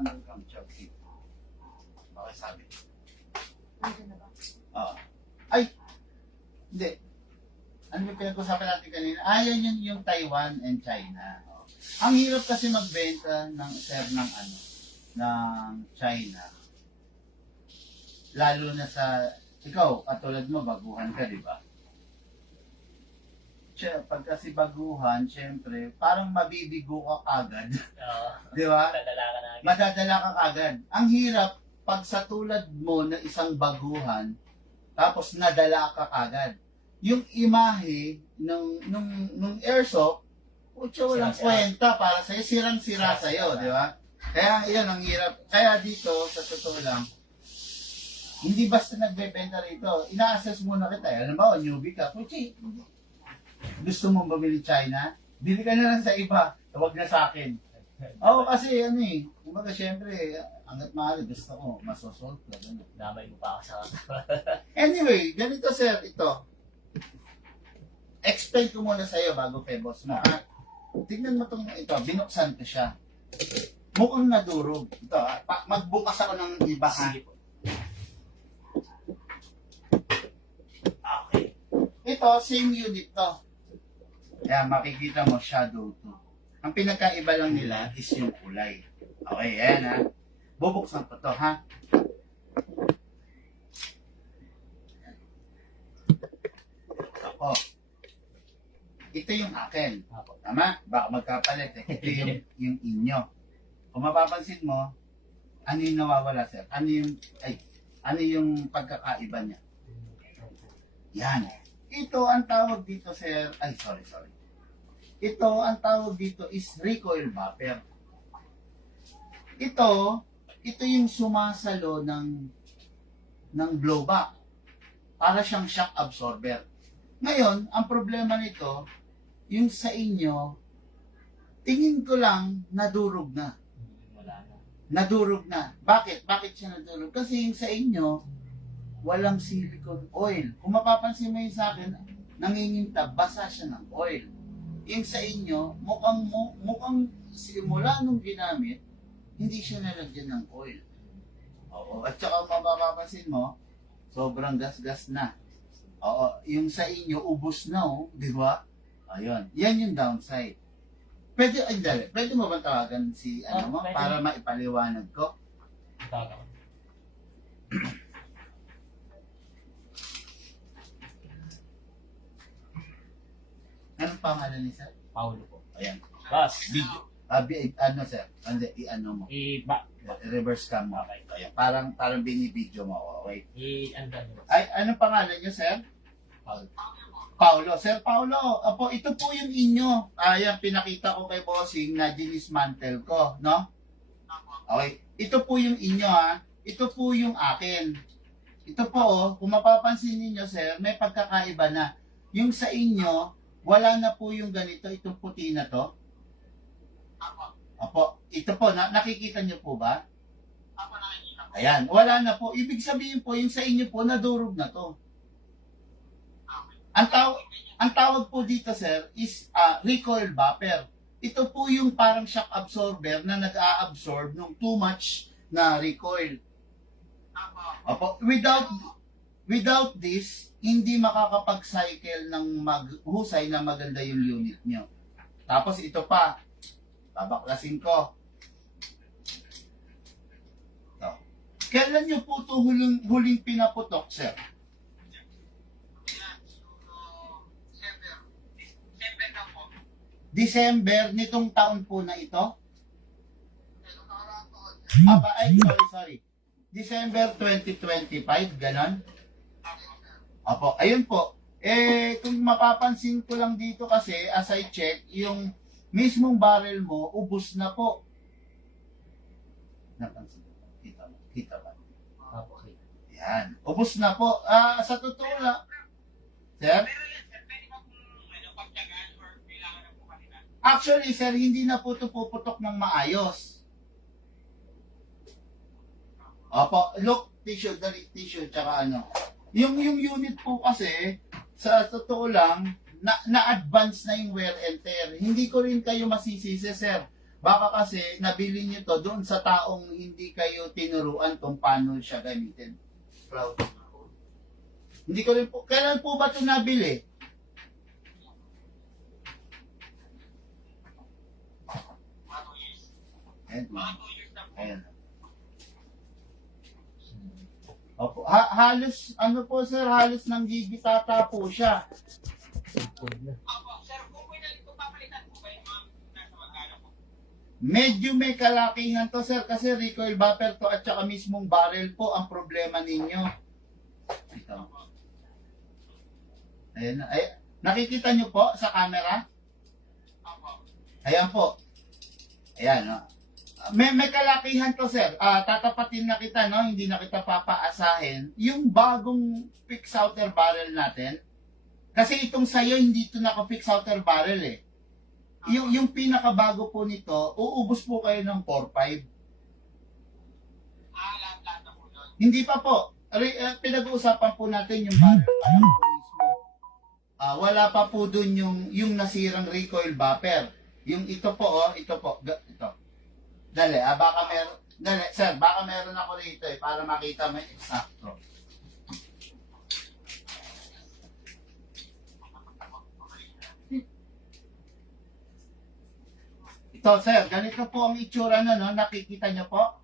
underground job kit. Okay, sabi. Nandiyan na ba? Ay! Hindi. Ano yung pinag-usapan natin kanina? Yan yung Taiwan and China. Ang hirap kasi magbenta ng ng China. Lalo na sa, ikaw, katulad mo, baguhan ka, di ba? Pag kasi baguhan, syempre, parang mabibigo ka agad. Di ba? Madadala ka na agad. Madadala ka agad. Ang hirap, pag sa tulad mo na isang baguhan, tapos nadala ka agad. Yung imahe nung airsoft, putya walang kwenta para sa'yo, sirang-sira sa'yo, di ba? Kaya yan ang hirap. Kaya dito, sa totoo lang, hindi basta nagbebenta rito. Ina-assess muna kita. Alam ba, newbie ka, putya, gusto mong bumili China? Bili ka na lang sa iba. Huwag na sa akin. Oo, kasi kumbaga syempre, hanggat mahal, gusto ko, masosol ka. Damay mo pa ako sa Anyway, ganito sir, ito. Explain ko muna sa'yo bago kay boss mo. Tignan mo ito, binuksan ko siya. Mukhang nadurog. Ito, magbukas ako ng iba ha. Sige po. Okay. Ito, same unit to. Kaya makikita mo, shadow to. Ang pinagkaiba lang nila is yung kulay. Okay, ayan ha. Bubuksan ko to ha. Ako. Ito yung akin. Tama? Baka magkapalit eh. Ito yung inyo. Kung mapapansin mo, ano yung nawawala sir? Ano yung pagkakaiba niya? Yan. Ito ang tawag dito sir, sorry. Ito ang tawag dito is recoil buffer. Ito yung sumasalo ng blowback. Para siyang shock absorber. Ngayon, ang problema nito, yung sa inyo, tingin ko lang, nadurog na. Wala na. Nadurog na. Bakit? Bakit siya nadurog? Kasi yung sa inyo, walang silicone oil. Kung mapapansin mo yun sa akin, nangingintab, basa siya ng oil. Yung sa inyo, mukhang simula nung ginamit, hindi siya nalagyan ng oil. Oo. At saka mapapansin mo, sobrang gas-gas na. Oo. Yung sa inyo, ubos na di ba? Ayun. Yan yung downside. Pwede mo ba tawagan si mo pwede. para maipaliwanag ko? Tama. Anong pangalan ni sir? Paulo po. Ayan. Boss. Video. Sir? I-ano mo? Reverse cam mo. Okay. Ayan. Parang binibidyo mo. Okay. Ano? Ay, anong pangalan niyo, sir? Paulo. Paulo. Sir Paulo, ito po yung inyo. Ayan, pinakita ko kay Bossing na dinismantle ko, no? Okay. Ito po yung inyo, ha? Ito po yung akin. Ito po, kung mapapansin niyo sir, may pagkakaiba na. Yung sa inyo, wala na po yung ganito, itong puti na to. Opo. Ito po, nakikita niyo po ba? Ayan, wala na po. Ibig sabihin po, yung sa inyo po, nadurog na to. Ang tawag po dito, sir, is recoil buffer. Ito po yung parang shock absorber na nag-a-absorb ng too much na recoil. Opo. Without this, hindi makakapag-cycle ng maghusay na maganda yung unit nyo. Tapos ito pa, babaklasin ko. Ito. Kailan nyo po ito huling pinaputok, sir? December nitong taon po na ito? Sorry. December 2025, ganon? Opo, ayun po. Kung mapapansin ko lang dito kasi, as I check, yung mismong barrel mo, ubos na po. Napansin ko. Kita ba? Okay. Yan. Ubos na po. Sa totoo lang. Sir? Actually, sir, hindi na po ito puputok ng maayos. Opo, look, tissue, tsaka ano. Yung unit po kasi, sa totoo lang, na-advance na yung wear and tear. Hindi ko rin kayo masisisi, sir. Baka kasi nabili nyo to doon sa taong hindi kayo tinuruan kung paano siya gamitin. Cloud. Hindi ko rin po, kailan po ba ito nabili? Ayan. Ayan. Opo. Halos, ano po sir, halos ng gigitata po siya. Medyo may kalakihan to sir kasi recoil buffer to at saka mismong barrel po ang problema ninyo. Ito. Ayan. Ay, nakikita nyo po sa camera? Ayan po. Ayan. No? May kalakihan to sir. Tatapatin na kita, no? Hindi na kita papaasahin. Yung bagong fix outer barrel natin, kasi itong sayo hindi ito naka-fix outer barrel eh. Yung pinakabago po nito, uubos po kayo ng 4.5. Hindi pa po. Pinag-uusapan po natin yung barrel pa lang po mismo. Wala pa po dun yung nasirang recoil buffer. Yung ito po, ito. Dali, dali, sir, baka meron ako rito eh, para makita mo eksakto. Ito, sir, ganito po ang itsura na, no? Nakikita niyo po?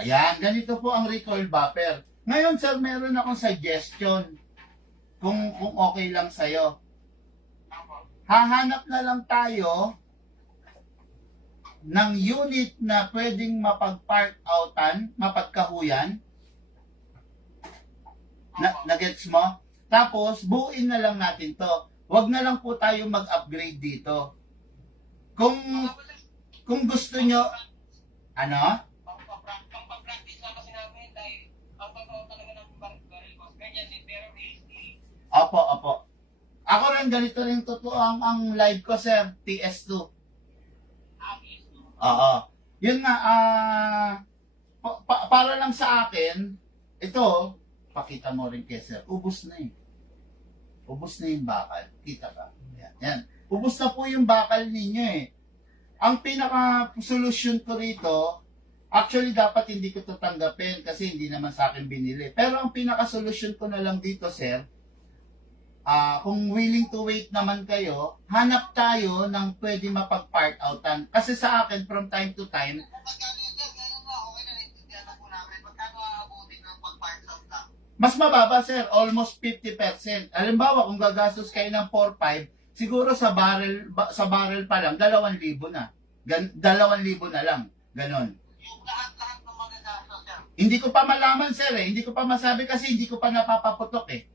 Ayan, ganito po ang recoil buffer. Ngayon, sir, meron akong suggestion kung okay lang sa'yo. Hahanap na lang tayo ng unit na pwedeng mapag-park outan, mapagkahuyan. Nagets mo? Tapos, buuin na lang natin to. Huwag na lang po tayo mag-upgrade dito. Kung gusto nyo, ano? Opo. Ako rin, ganito rin totoo ang live ko, sir. TS2. Oo. Yun nga, para lang sa akin, ito, pakita mo rin kay sir, ubos na eh. Ubos na yung bakal. Kita ka? Yan. Ubos na po yung bakal ninyo eh. Ang pinaka-solution ko rito, actually dapat hindi ko ito tanggapin kasi hindi naman sa akin binili. Pero ang pinaka-solution ko na lang dito, sir, kung willing to wait naman kayo, hanap tayo ng pwede mapag-part outan. Kasi sa akin, from time to time, mas mababa, sir, almost 50%. Halimbawa, kung gagastos kayo ng 4.5, siguro sa barrel pa lang, 2,000 na. 2,000 na lang. Ganon. Yung lahat ng magagastos, sir. Hindi ko pa malaman, sir, eh. Hindi ko pa masabi kasi hindi ko pa napapaputok, eh.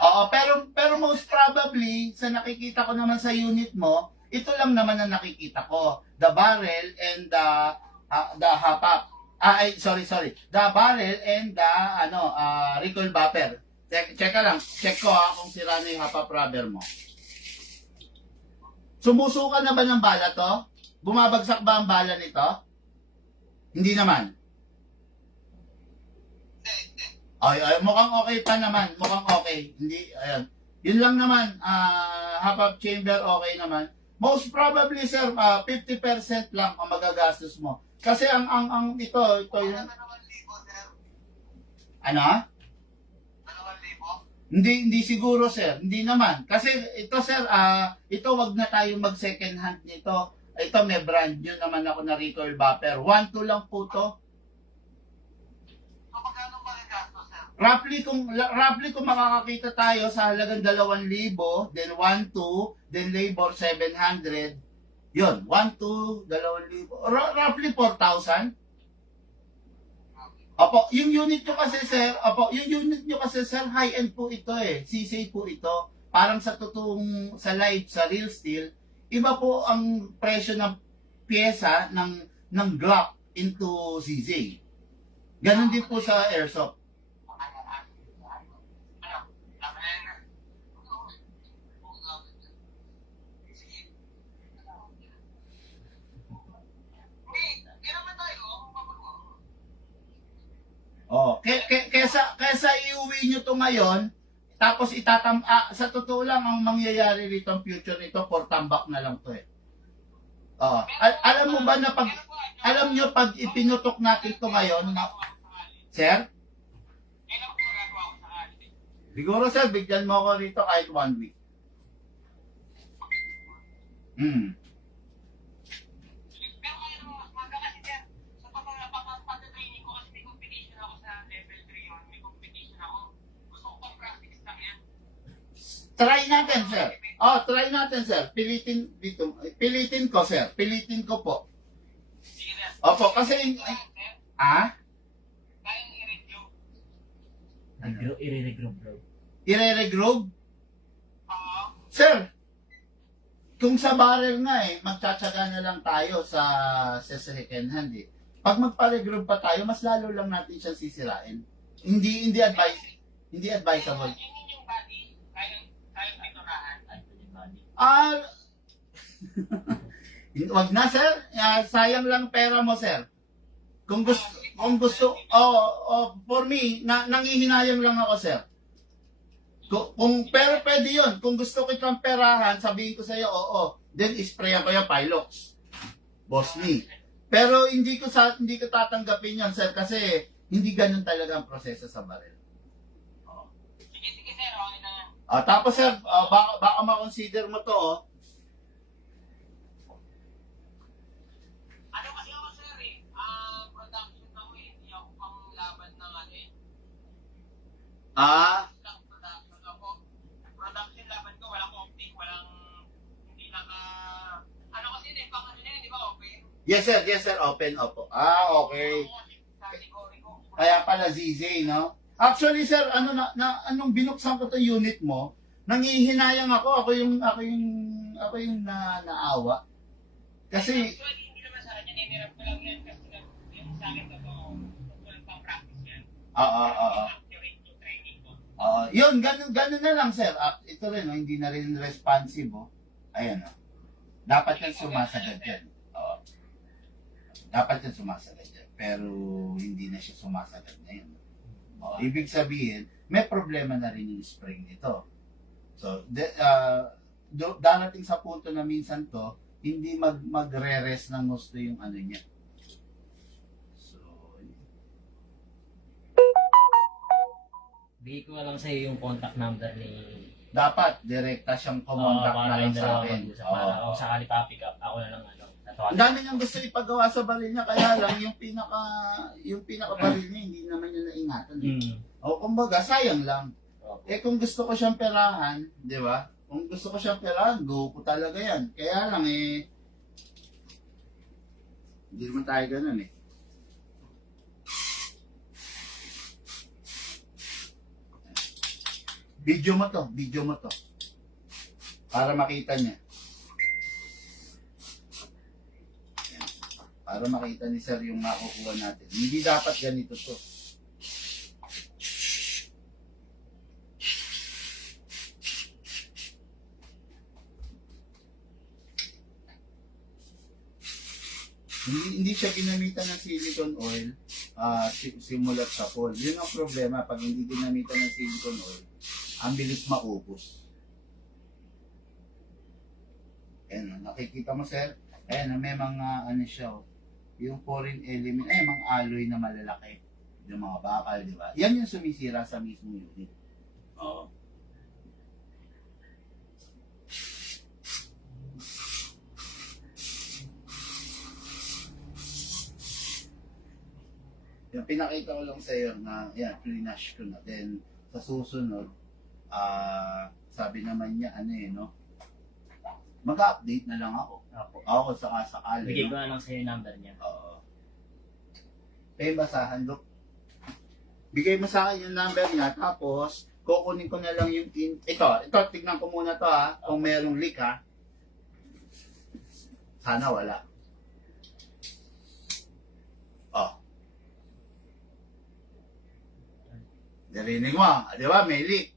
Oo, pero most probably, sa nakikita ko naman sa unit mo, ito lang naman ang nakikita ko. The barrel and the hop-up. Sorry. The barrel and the recoil buffer. Check ka lang. Check ko kung sira na yung hop-up rubber mo. Sumusuka na ba ng bala to? Bumabagsak ba ang bala nito? Hindi naman. Ay, mukhang okay pa naman. Mukhang okay. Hindi, ayan. Yun lang naman. Hop-up chamber, okay naman. Most probably, sir, 50% lang ang magagastos mo. Kasi ito yung... Ano? 2,000? Hindi siguro, sir. Hindi naman. Kasi ito, sir, ito wag na tayo mag second hand nito. Ito may brand new naman ako na recoil buffer. 1.2 lang po to. So, magkano magagastos, sir? Roughly kung makakakita tayo sa halagang 2,000, then 1.2, then labor 700. Yun, 1.2, 2,000. Roughly 4,000. Opo, yung unit nyo kasi sir, high-end po ito eh. CC po ito. Parang sa totoong, sa live, sa real steel, iba po ang presyo ng pyesa ng Glock into CC. Ganon din po sa airsoft. Oh, kesa iuwi nyo to ngayon, Tapos sa totoo lang, ang mangyayari rito, ang future nito, for tambak na lang to eh. Alam mo ba na alam nyo pag ipinutok natin to ngayon, sir? Siguro sir, bigyan mo ako rito kahit 1 week. Pero kaya naman mas maga kasi sir, sa pag-training ko kasi may competition ako sa level 3 yun, may competition ako. Gusto ko pang practice lang yan. Try natin, sir. Try natin, sir. Pilitin ko, sir. Pilitin ko po. Sige sir. Opo, kasi, Sir, kaya i-review. I-regroup, bro. ire-regroup? Oo. Sir, kung sa barrel nga magtsatsaga na lang tayo sa second hand eh. Pag magpa-regroup pa tayo, mas lalo lang natin siyang sisirain. Hindi advisable. Yun yung body, kaya piturahan. Ay, pwede body. Wag na, sir. Sayang lang pera mo, sir. Kung gusto, for me, nangihinayang lang ako, sir. Pero pwede yun. Kung gusto kitang perahan, sabihin ko sa'yo, oo. Then, isprayan ko yung Pilox. Boss me. Pero hindi ko tatanggapin yun, sir, kasi hindi ganun talaga ang proseso sa baril. Sige sir, okay na yan. Tapos, sir, baka ma-consider mo to, Ano kasi ako sir production ako hindi ako pang laban ng ano eh. Production ako. Production laban ko, walang optic, hindi ano kasi pang ano na yun, di ba, open? Yes, sir. Open, opo. Okay. Ako kasi category ko. Kaya pala ZZ, no? Actually, sir, anong binuksan ko 'tong unit mo, nangihinayang ako. Ako yung naawa. Kasi Actually, hindi naman sa akin, nirap ko lang yan kasi yung sa akin to, walang pang practice yan. Accurate yung training ko. yun, ganun na lang, sir. Ito rin, hindi na rin responsive, Ayan, Dapat yan sumasagad yan. Dapat yan sumasagad yan. Pero hindi na siya sumasagad ngayon. Ibig sabihin, may problema na rin yung spring nito. So, darating sa punto na minsan to, hindi magre-rest ng gusto yung ano niya. So, Bigay ko na lang sa'yo yung contact number ni... dapat, direkta siyang kumontak na lang sa akin. Para kung sakali pa-pick up, ako na lang Ang dami niyang gusto ipagawa sa baril niya, kaya lang yung pinaka baril niya, hindi naman niya naingatan. Kumbaga, sayang lang. Kung gusto ko siyang perahan, di ba? Kung gusto ko siyang perahan, go ko talaga yan. Kaya lang hindi naman tayo ganun Video mo to. Para makita niya. Ayan. Para makita ni sir yung makukuha natin. Hindi dapat ganito to. Hindi siya ginamitan ng silicone oil simulat sa fall. Yun ang problema pag hindi ginamitan ng silicone oil. Ang bilis maubos. Ayan, nakikita mo sir? Ayan, may mga ano siya, yung foreign element, mga alloy na malalaki. Yung mga bakal, di ba? Yan yung sumisira sa mismong unit. Yung pinakita ko lang sa iyo na, plinash ko na. Then, sa susunod, sabi naman niya, mag-update na lang ako. Ako sa sakali. Bigay ko na lang sa'yo yung number niya. Basahan, look. Bigay mo sa akin yung number niya, tapos, kukunin ko na lang yung ito, tignan ko muna to kung merong leak Sana wala. Narinig mo, di ba? May leak.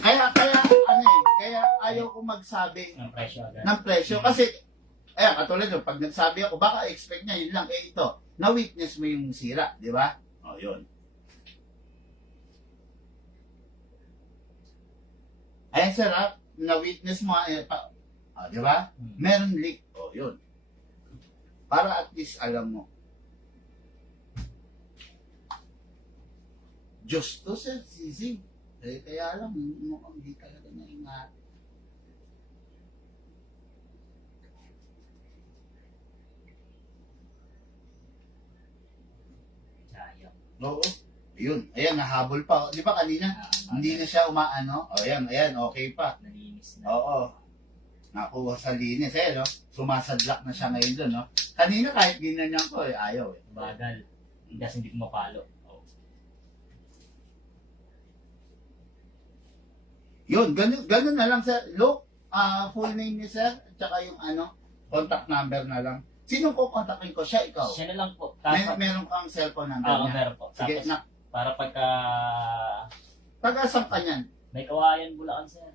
Kaya ayaw ko magsabi Ng presyo agad. ng presyo. Kasi, katulad yun, pag nagsabi ako, baka expect niya, yun lang, ito, na-witness mo yung sira, di ba? Yun. Ayan sir ha, na-witness mo, di ba? Meron leak. O, yun. Para at least alam mo. Diyos to sir, sisig. Kaya lang, mukhang hindi talaga naingat. Sayang. Oo. Yun. Ayan, nahabol pa. Di ba kanina? Hindi na siya umaano. O, ayan, okay pa. Nalinis na. Oo. Nakuha sa linis. Eh, no? Sumasadlak na siya ngayon doon, no? Kanina kahit ginanyan ko, ayaw eh. Bagal. Kasi hindi ko mapalo. Oh. Yun, ganun na lang, sir. Look, full name ni sir, at saka yung contact number na lang. Sinong kukontakin ko? Siya, ikaw? Siya na lang po. Meron kang cellphone number Oo, niya? meron po. Sige, Tapos, na. para pagka Taga-asang ka niyan? may kawayan Bulacan, sir.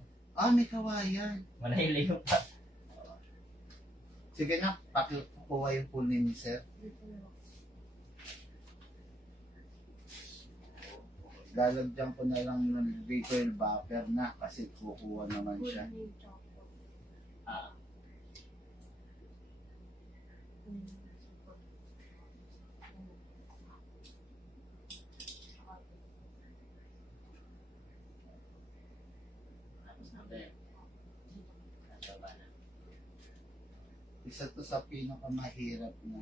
May kawayan. Malayo pa. Sige na, pakikuha yung full name ni sir. Lalagyan ko na lang ng vehicle buffer na kasi kukuha naman siya. Ah, tapos number. Nasa ba na? Isa to sa pinakamahirap na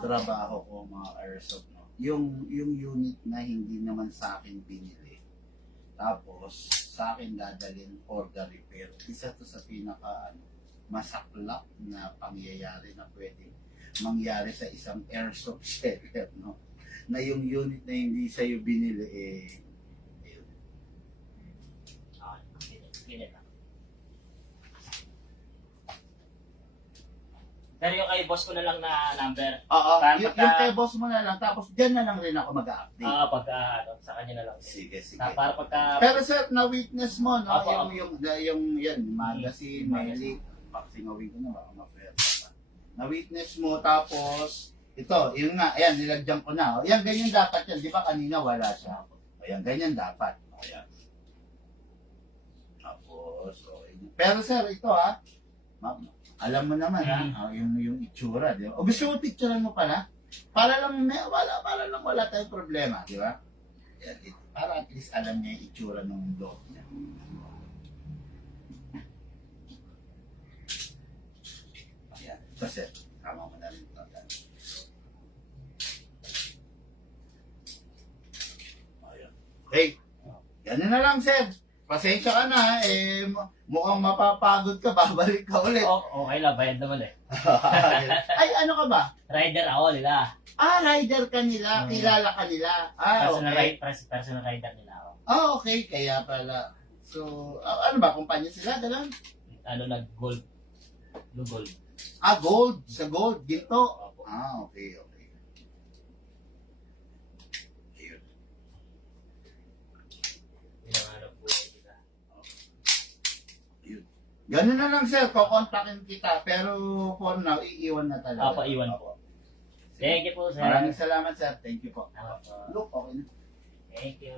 trabaho ko, mga airsoft, no? Yung unit na hindi naman sa akin binili. Tapos, sa akin dadalhin for the repair. Isa to sa masaklap na pangyayari na pwede mangyari sa isang airsoft seller, no? Na yung unit na hindi sa'yo binili, ayun. Okay, ganyan lang. Pero yung kay boss ko na lang na number. Oo, Parang yung pagka- kay boss mo na lang, tapos dyan na lang rin ako mag-update. Pagka sa kanya na lang. Sige, sige. Para pagka Pero sir, na-witness mo, no? Apo, yung yan, magazine, Mm. may leak. Paksingawin ko na, baka ma-fair pa. Na-witness mo, tapos, ito, yun nga, ayan, nilagyan ko na. Ayan, ganyan dapat yan. Di ba kanina wala siya? Ayan, ganyan dapat. Ayan. Tapos, okay. Pero sir, ito alam mo naman yung itsura, di ba? O gusto mo picturean mo pala? Para lang wala tayong problema, di ba? Para at least alam niya yung itsura ng loob niya. Ayan. So, sir, tama mo na rin ito. Ayan. Okay. Ganun na lang, sir. Pasensya ka na, mukhang mapapagod ka, babalik ka ulit. okay lang, bayad naman eh. Ay, ano ka ba? Rider ako nila. Rider ka nila, kilala ka nila. Okay. Personal rider nila ako. Okay, kaya pala. So, ano ba, kumpanya sila, gano'n? Gold. Blue gold. Gold, sa gold, ginto. Opo. Okay. Ayun. Hinahanap po nila. Ganun na lang, sir, kukontakin kita, pero for now, iiwan na talaga. Iwan po. Thank you po, sir. Maraming salamat, sir. Thank you po. Ako po. Look, okay na. Thank you.